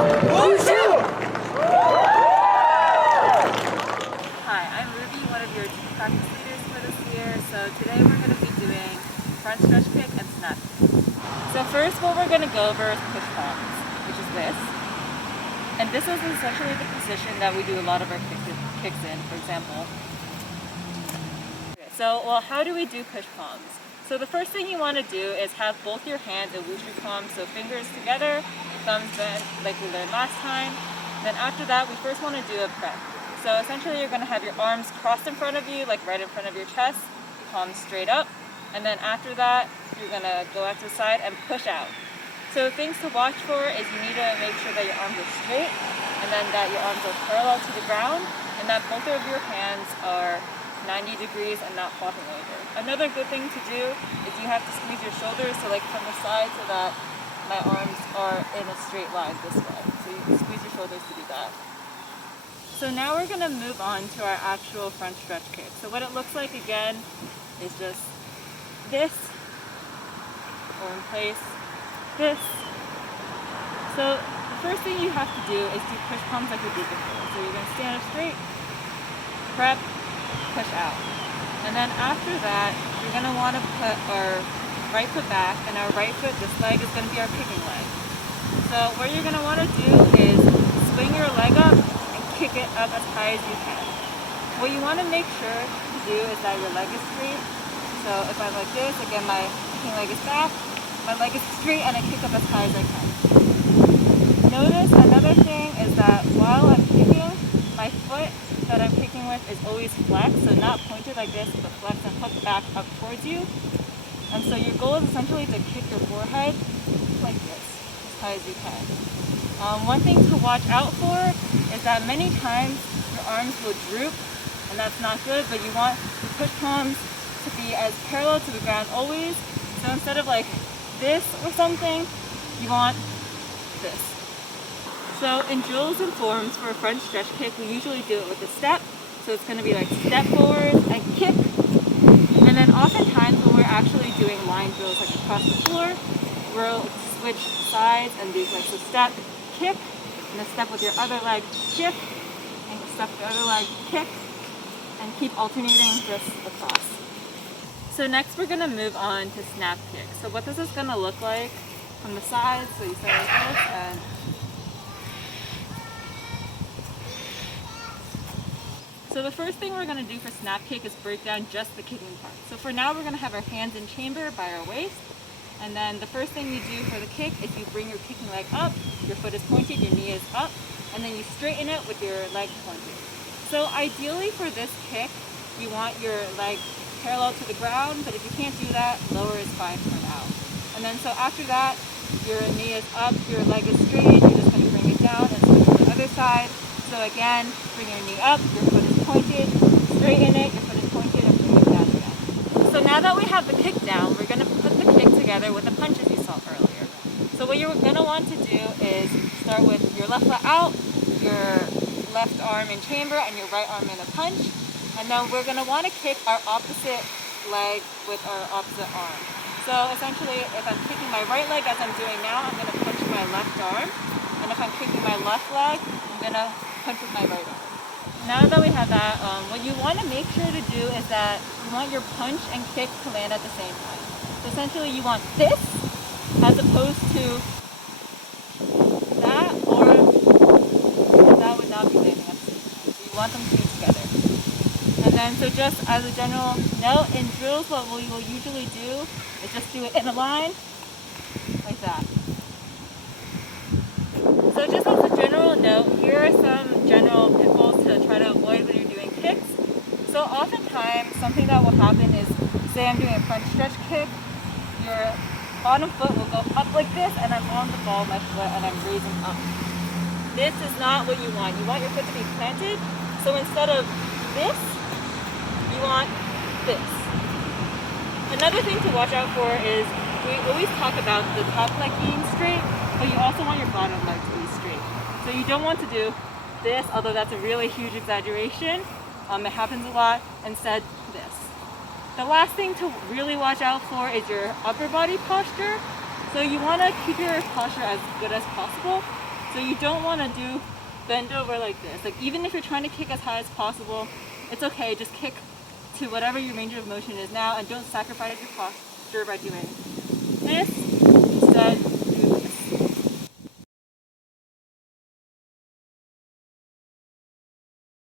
Wushu! Hi, I'm Ruby, one of your team practice leaders for this year. So today we're going to be doing front stretch kick and snap kick. So first what we're going to go over is push palms, which is this. And this is essentially the position that we do a lot of our kicks in, for example. So, how do we do push palms? So the first thing you want to do is have both your hands in wushu palms, so fingers together, thumbs bent like we learned last time. Then after that, we first want to do a prep. So essentially you're going to have your arms crossed in front of you, like right in front of your chest, palms straight up. And then after that, you're going to go out to the side and push out. So things to watch for is you need to make sure that your arms are straight, and then that your arms are parallel to the ground, and that both of your hands are 90 degrees and not flopping over. Another good thing to do is you have to squeeze your shoulders, so like from the side, so that my arms are in a straight line this way. So you can squeeze your shoulders to do that. So now we're going to move on to our actual front stretch kick. So what it looks like again is just this, or in place, this. So the first thing you have to do is do push palms like we did before. So you're going to stand up straight, prep, push out. And then after that, you're going to want to put our right foot back, and our right foot, this leg, is going to be our kicking leg. So what you're going to want to do is swing your leg up and kick it up as high as you can. What you want to make sure to do is that your leg is straight. So if I'm like this, again my kicking leg is back, my leg is straight, and I kick up as high as I can. Notice another thing is that while I'm kicking, my foot that I'm kicking with is always flexed, so not pointed like this, but flexed and hooked back up towards you. And so your goal is essentially to kick your forehead like this, as high as you can. One thing to watch out for is that many times your arms will droop, and that's not good, but you want the push palms to be as parallel to the ground always. So instead of like this or something, you want this. So in drills and forms for a front stretch kick, we usually do it with a step. So it's going to be like step forward and kick. And then oftentimes when we're actually doing line drills like across the floor, we'll switch sides and do like the step, kick, and a step with your other leg, kick, and a step with the other leg, kick, and keep alternating this across. So next we're going to move on to snap kick. So what this is going to look like from the side, so you start like this, and so the first thing we're going to do for snap kick is break down just the kicking part. So for now we're going to have our hands in chamber by our waist, and then the first thing you do for the kick is you bring your kicking leg up, your foot is pointed, your knee is up, and then you straighten it with your leg pointed. So ideally for this kick, you want your leg parallel to the ground, but if you can't do that, lower is fine for now. And then so after that, your knee is up, your leg is straight, you're just going to bring it down and switch to the other side. So again, bring your knee up, your foot is pointed, straighten it, your foot is pointed, and bring it down again. So now that we have the kick down, we're going to put the kick together with the punches you saw earlier. So what you're going to want to do is start with your left foot out, your left arm in chamber, and your right arm in a punch. And then we're going to want to kick our opposite leg with our opposite arm. So essentially, if I'm kicking my right leg as I'm doing now, I'm going to punch my left arm. And if I'm kicking my left leg, I'm going to punch with my right arm. Now that we have that, what you want to make sure to do is that you want your punch and kick to land at the same time. So essentially, you want this as opposed to that, or that would not be landing at the same time. So you want them to be together. And then, so just as a general note, in drills, what we will usually do is just do it in a line, like that. So just as a general note, here are some general pitfalls to try to avoid when you're doing kicks. So oftentimes, something that will happen is, say I'm doing a front stretch kick, your bottom foot will go up like this, and I'm on the ball of my foot, and I'm raising up. This is not what you want. You want your foot to be planted, so instead of this, you want this. Another thing to watch out for is, we always talk about the top leg being straight, but you also want your bottom leg to be straight. So you don't want to do this, although that's a really huge exaggeration. It happens a lot. Instead, this. The last thing to really watch out for is your upper body posture. So you want to keep your posture as good as possible. So you don't want to do bend over like this. Like even if you're trying to kick as high as possible, it's okay, just kick to whatever your range of motion is now and don't sacrifice your posture by doing this